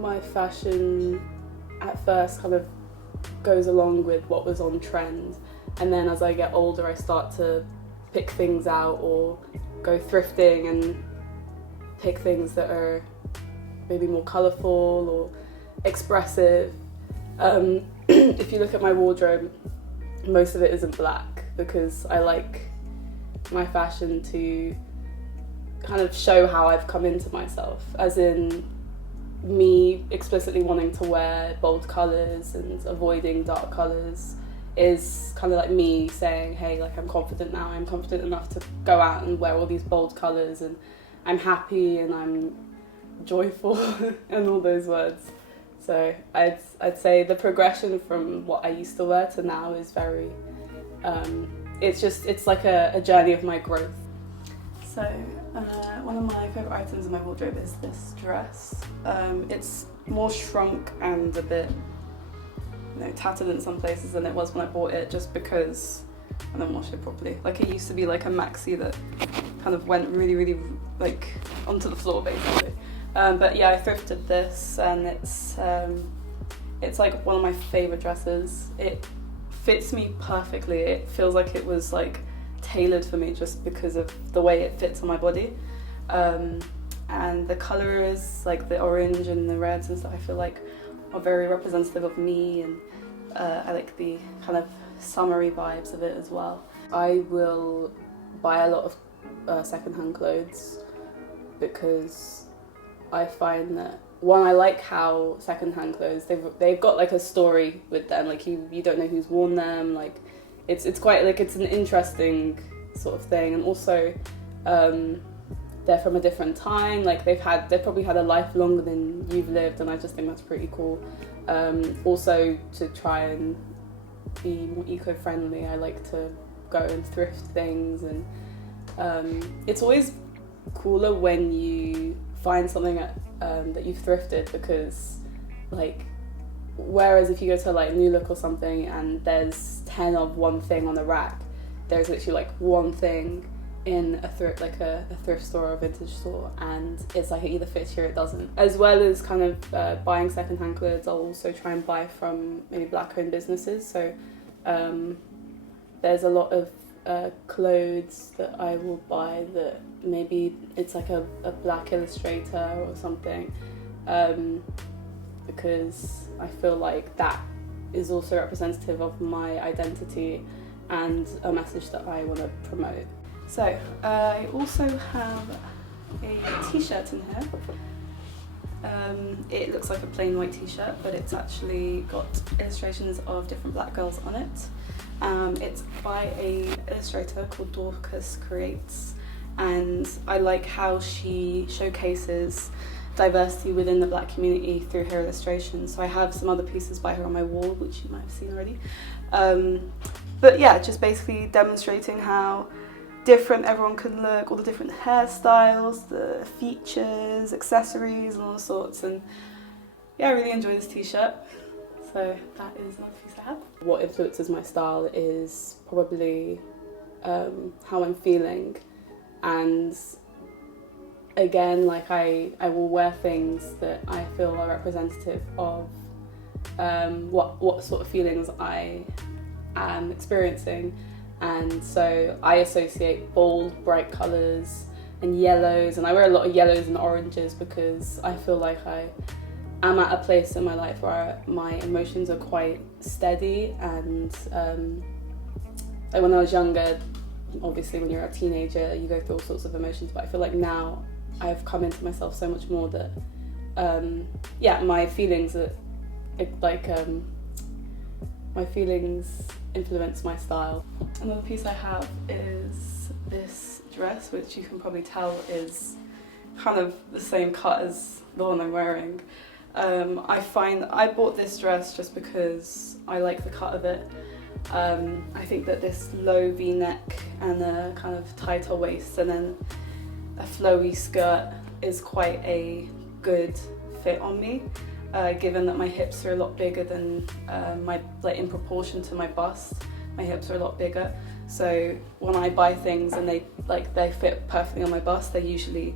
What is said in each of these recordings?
my fashion at first kind of goes along with what was on trend, and then as I get older I start to pick things out or go thrifting and pick things that are maybe more colourful or expressive. If you look at my wardrobe, most of it isn't black because I like my fashion to kind of show how I've come into myself, as in me explicitly wanting to wear bold colours and avoiding dark colours is kind of like me saying, hey, like I'm confident now, I'm confident enough to go out and wear all these bold colours, and I'm happy and I'm joyful and all those words. So I'd say the progression from what I used to wear to now is very, it's like a journey of my growth. So one of my favourite items in my wardrobe is this dress. It's more shrunk and a bit tattered in some places than it was when I bought it, just because I don't wash it properly. Like it used to be like a maxi that kind of went really like onto the floor basically. But yeah, I thrifted this and it's like one of my favourite dresses. It fits me perfectly. It feels like it was like tailored for me just because of the way it fits on my body. And the colours, like the orange and the reds and stuff, I feel like are very representative of me, and I like the kind of summery vibes of it as well. I will buy a lot of secondhand clothes because I find that, one, I like how secondhand clothes, they've got like a story with them, like you don't know who's worn them, like it's quite like, it's an interesting sort of thing, and also they're from a different time, like they've probably had a life longer than you've lived, and I just think that's pretty cool. Also, to try and be more eco-friendly, I like to go and thrift things, and it's always cooler when you find something that you've thrifted, because like, whereas if you go to like New Look or something and there's 10 of one thing on the rack, there's literally like one thing in a thrift, like a thrift store or a vintage store, and it's like it either fits you or it doesn't. As well as kind of buying secondhand clothes, I'll also try and buy from maybe black-owned businesses. So there's a lot of clothes that I will buy that maybe it's like a black illustrator or something, because I feel like that is also representative of my identity and a message that I want to promote. So I also have a t-shirt in here. It looks like a plain white t-shirt, but it's actually got illustrations of different black girls on it. It's by an illustrator called Docuseries, and I like how she showcases diversity within the black community through her illustrations. So I have some other pieces by her on my wall, which you might have seen already. But yeah, just basically demonstrating how different everyone can look, all the different hairstyles, the features, accessories, and all sorts. And yeah, I really enjoy this t-shirt. So that is another piece I have. What influences my style is probably how I'm feeling, and again, like I will wear things that I feel are representative of what sort of feelings I am experiencing. And so I associate bold, bright colours and yellows, and I wear a lot of yellows and oranges because I feel like I am at a place in my life where my emotions are quite steady, and like when I was younger, obviously when you're a teenager you go through all sorts of emotions, but I feel like now I've come into myself so much more that yeah, my feelings are like my feelings influence my style. Another piece I have is this dress, which you can probably tell is kind of the same cut as the one I'm wearing. I bought this dress just because I like the cut of it. I think that this low V-neck and a kind of tighter waist and then a flowy skirt is quite a good fit on me, given that my hips are a lot bigger than in proportion to my bust, my hips are a lot bigger. So when I buy things and they fit perfectly on my bust, they're usually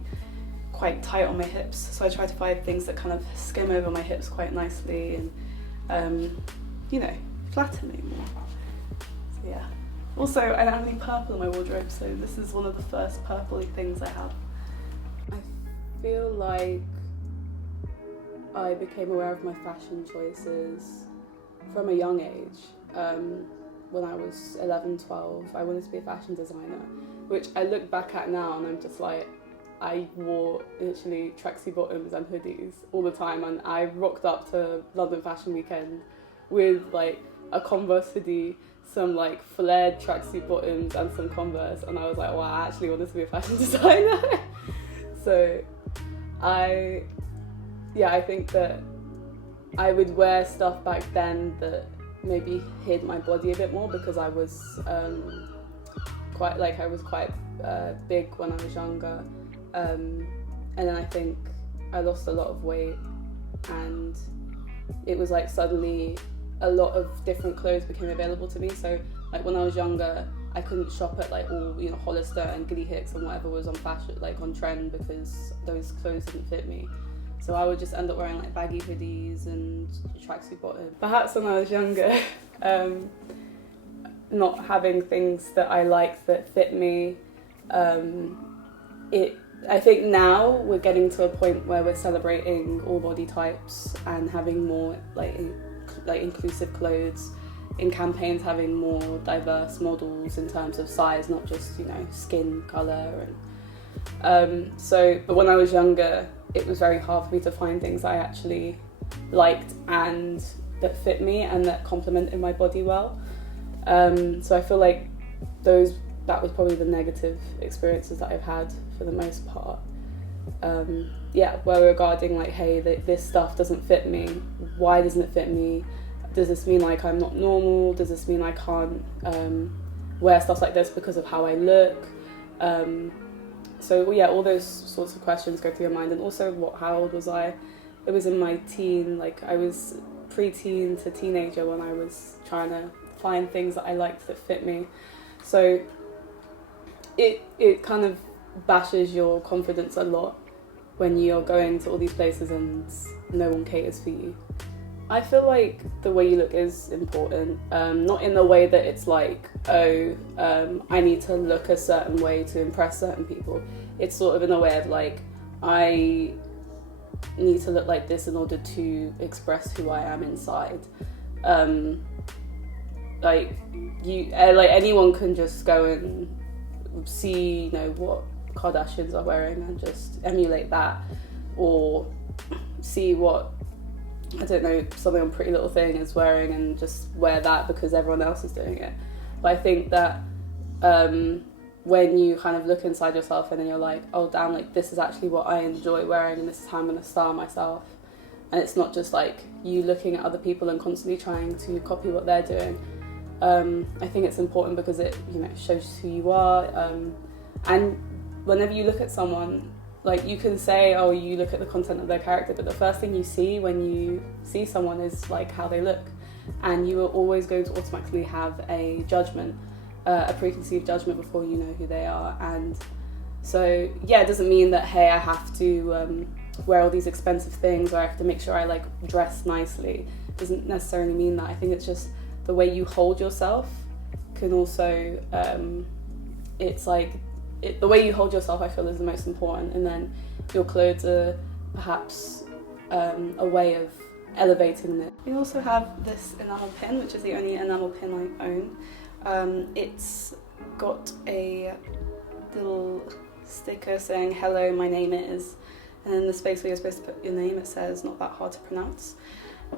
quite tight on my hips, so I try to find things that kind of skim over my hips quite nicely and flatten me more. So yeah. Also, I don't have any purple in my wardrobe, so this is one of the first purpley things I have. I feel like I became aware of my fashion choices from a young age. When I was 11, 12, I wanted to be a fashion designer, which I look back at now and I'm just like, I wore literally tracksuit bottoms and hoodies all the time, and I rocked up to London Fashion Weekend with like a Converse hoodie, some like flared tracksuit bottoms and some Converse, and I was like, wow, I actually wanted to be a fashion designer. So I think that I would wear stuff back then that maybe hid my body a bit more, because I was quite big when I was younger, and then I think I lost a lot of weight, and it was like suddenly a lot of different clothes became available to me. So like when I was younger, I couldn't shop at like all Hollister and Gilly Hicks and whatever was on fashion, like on trend, because those clothes didn't fit me. So I would just end up wearing like baggy hoodies and tracksuit bottoms. Perhaps when I was younger, not having things that I liked that fit me. I think now we're getting to a point where we're celebrating all body types and having more like inclusive clothes, in campaigns having more diverse models in terms of size, not just skin colour. And but when I was younger, it was very hard for me to find things I actually liked and that fit me and that complemented my body well. So I feel like that was probably the negative experiences that I've had for the most part. Where regarding like, hey, this stuff doesn't fit me. Why doesn't it fit me? Does this mean like I'm not normal? Does this mean I can't wear stuff like this because of how I look? All those sorts of questions go through your mind. And also, how old was I? It was in my teen, like I was pre-teen to teenager when I was trying to find things that I liked that fit me. So it kind of bashes your confidence a lot when you're going to all these places and no one caters for you. I feel like the way you look is important, not in the way that it's like, I need to look a certain way to impress certain people. It's sort of in a way of like, I need to look like this in order to express who I am inside. Anyone can just go and see, what Kardashians are wearing and just emulate that, or see what, I don't know, something on Pretty Little Thing is wearing and just wear that because everyone else is doing it. But I think that when you kind of look inside yourself and then you're like, oh damn, like this is actually what I enjoy wearing and this is how I'm going to style myself, and it's not just like you looking at other people and constantly trying to copy what they're doing. I think it's important because it shows who you are, and whenever you look at someone, like you can say, oh, you look at the content of their character, but the first thing you see when you see someone is like how they look, and you are always going to automatically have a judgment, a preconceived judgment before you know who they are. And so it doesn't mean that, hey, I have to wear all these expensive things or I have to make sure I like dress nicely. It doesn't necessarily mean that. I think it's just the way you hold yourself can also, the way you hold yourself, I feel, is the most important, and then your clothes are perhaps a way of elevating it. We also have this enamel pin, which is the only enamel pin I own. It's got a little sticker saying, hello, my name is, and in the space where you're supposed to put your name, it says, not that hard to pronounce.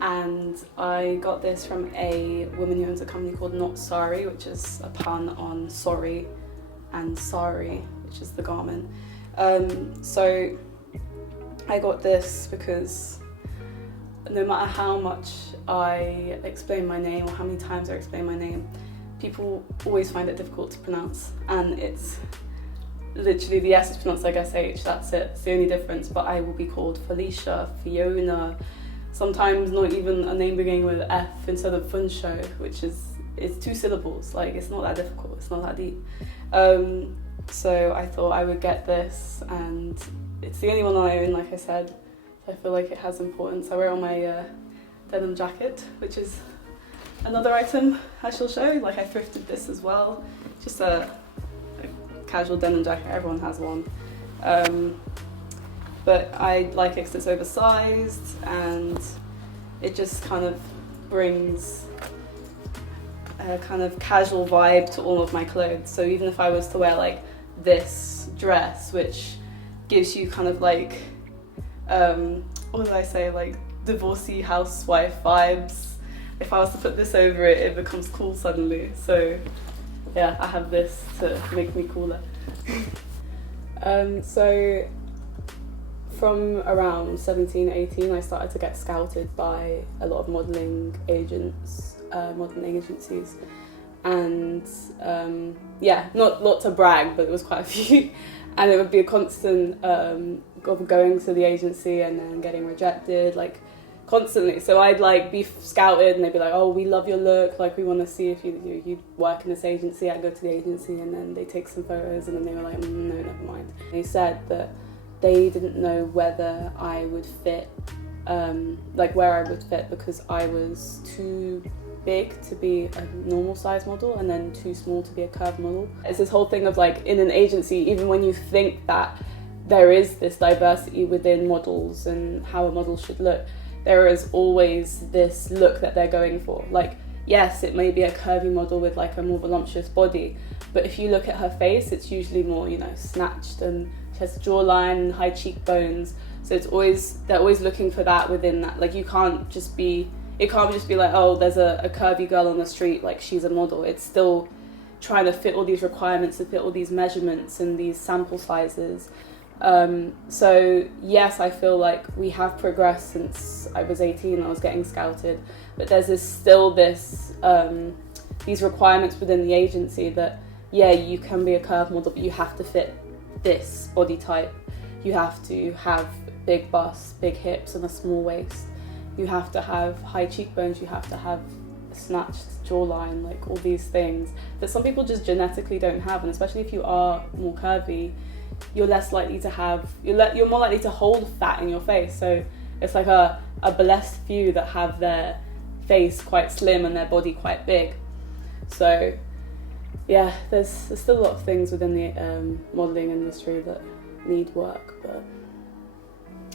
And I got this from a woman who owns a company called Not Sorry, which is a pun on sorry and sari, which is the garment. So I got this because no matter how much I explain my name or how many times I explain my name, people always find it difficult to pronounce, and it's literally the S is pronounced like SH, that's it, it's the only difference. But I will be called Felicia, Fiona, sometimes not even a name beginning with F instead of Funso, which is 2 syllables, like it's not that difficult, it's not that deep. So I thought I would get this and it's the only one I own, like I said, so I feel like it has importance. I wear it on my denim jacket, which is another item I shall show. Like, I thrifted this as well, just a casual denim jacket, everyone has one. But I like it because it's oversized and it just kind of brings a kind of casual vibe to all of my clothes. So even if I was to wear like this dress, which gives you kind of like, what did I say, like divorcee housewife vibes, if I was to put this over it, it becomes cool suddenly. So yeah, I have this to make me cooler. So from around 17, 18, I started to get scouted by a lot of modelling agents, modelling agencies. And not to brag, but there was quite a few. And it would be a constant of going to the agency and then getting rejected, like constantly. So I'd like be scouted and they'd be like, oh, we love your look, like we want to see if you work in this agency. I'd go to the agency and then they take some photos and then they were like, no, never mind. They said that they didn't know whether I would fit, like where I would fit, because I was too big to be a normal size model and then too small to be a curved model. It's this whole thing of like, in an agency, even when you think that there is this diversity within models and how a model should look, there is always this look that they're going for. Like, yes, it may be a curvy model with like a more voluptuous body, but if you look at her face, it's usually more, snatched, and she has a jawline and high cheekbones. So they're always looking for that within that. Like, it can't just be like, oh, there's a curvy girl on the street, like she's a model. It's still trying to fit all these requirements and fit all these measurements and these sample sizes. So yes, I feel like we have progressed since I was 18. I was getting scouted, but there's these requirements within the agency that, yeah, you can be a curved model, but you have to fit this body type. You have to have big busts, big hips, and a small waist. You have to have high cheekbones. You have to have a snatched jawline, like all these things that some people just genetically don't have. And especially if you are more curvy, you're less likely to have, you're more likely to hold fat in your face. So it's like a blessed few that have their face quite slim and their body quite big. So yeah, there's still a lot of things within the modelling industry that need work, but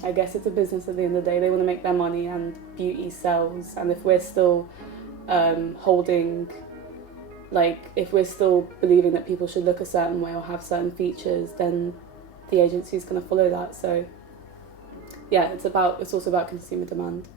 I guess it's a business at the end of the day. They want to make their money and beauty sells. And if we're still if we're still believing that people should look a certain way or have certain features, then the agency is going to follow that. So yeah, it's also about consumer demand.